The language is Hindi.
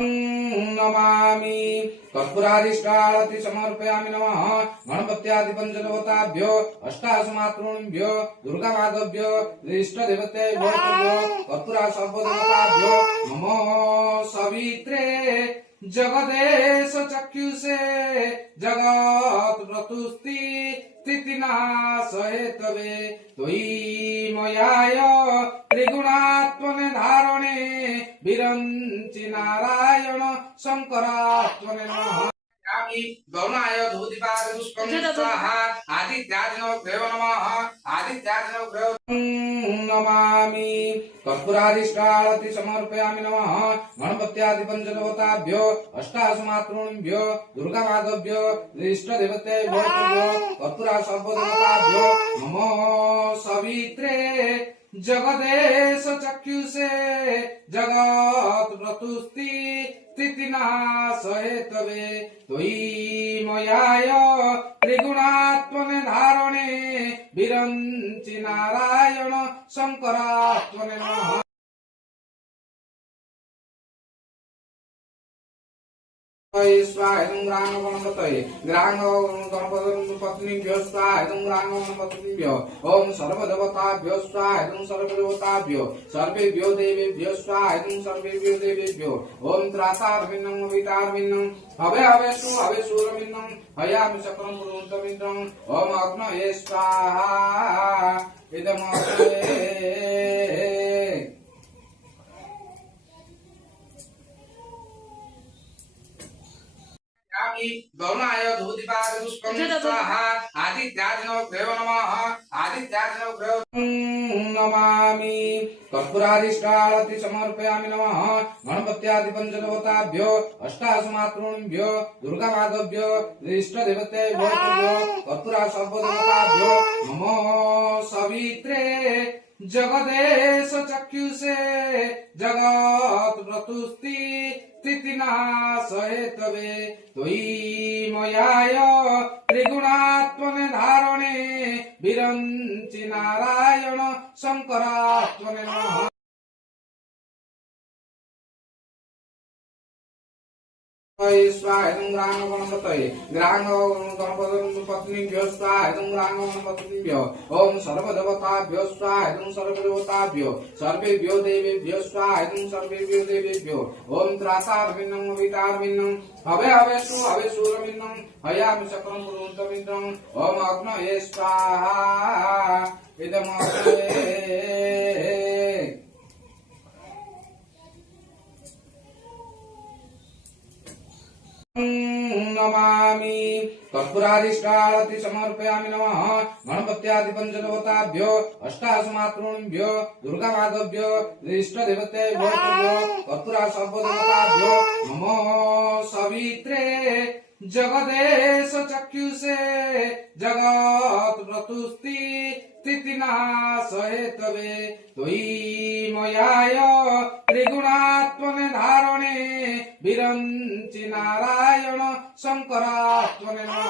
नमामि कर्पूरादिष्टाळति समर्पयामि नमः गणपत्यादि पंचदेवताभ्यो अष्टासमातृभ्यो दुर्गामाताभ्यो इष्टदेवतेभ्यो कर्पूरा सर्वदेवताभ्यो नमो सवित्रे जगदेश चक्षुषे जगत् प्रतुस्ति स्थितिनाशहेतवे त्वयि मयाय त्रिगुणात्मने धारणे विरंचि नारायण शंकरात्मने नमः गौणाय धूतिपाद पुष्पं स्वाहा आदित्यादिनो ग्रहो नमः आदित्यादिनो ग्रहो नमामि कर्पूरादिष्टाळति समर्पयामि नमः गणपत्यादि पंचदेवताभ्यो अष्टासमातृभ्यो दुर्गामाताभ्यो इष्टदेवतेभ्यो कर्पूरा सर्वदेवताभ्यो नमो सवित्रे जगदेश चक्षुषे जगत् प्रतुस्ति स्थितिनाशहेतवे त्वयि मयाय त्रिगुणात्मने धारणे विरंचि नारायण शंकरात्मने नमः स्वाहेदं ग्रांगणपतये ग्रांगणपत्नीभ्यो स्वाहेदं ग्रांगणपत्नीभ्यो ओम सर्वदेवताभ्यो स्वाहेदं सर्वदेवताभ्यो सर्वेभ्यो देवेभ्यो स्वाहेदं सर्वेभ्यो देवेभ्यो ओम त्रासारविन्नं वितारविन्नं हवे हवे सूरविन्नं हयामि सकलं पुरुन्तमिन्द्रं ओम अग्नये स्वाहा इदमग्नये गौणाय धूतिपाद पुष्पं स्वाहा आदित्यादिनो ग्रहो नमः आदित्यादिनो ग्रहो नमामि कर्पूरादिष्टाळति समर्पयामि नमः गणपत्यादि पंचदेवताभ्यो अष्टासमातृभ्यो दुर्गामाताभ्यो इष्टदेवतेभ्यो कर्पूरा सर्वदेवताभ्यो नमो सवित्रे जगदेश चक्षुषे जगत् प्रतुस्ति स्थितिनाशहेतवे त्वयि मयाय त्रिगुणात्मने धारणे विरंचि नारायण शंकरात्मने नमः स्वाहेदं ग्रांगणपतये ग्रांगणपत्नीभ्यो स्वाहेदं ग्रांगणपत्नीभ्यो ओम सर्वदेवताभ्यो स्वाहेदं सर्वदेवताभ्यो सर्वेभ्यो देवेभ्यो स्वाहेदं सर्वेभ्यो देवेभ्यो ओम त्रासारविन्नं वितारविन्नं हवे हवे सूरविन्नं हयामि सकलं पुरुन्तमिन्द्रं ओम अग्नये स्वाहा इदमग्नये नमामि कर्पूरादिष्टाळति समर्पयामि नमः गणपत्यादि पंचदेवताभ्यो अष्टासमातृभ्यो दुर्गामाताभ्यो इष्टदेवतेभ्यो कर्पूरा सर्वदेवताभ्यो नमो सवित्रे जगदेश चक्षुषे जगत् प्रतुस्ति स्थितिनाशहेतवे त्वयि मयाय त्रिगुणात्मने धारणे विरंचि नारायण शंकरात्मने नमः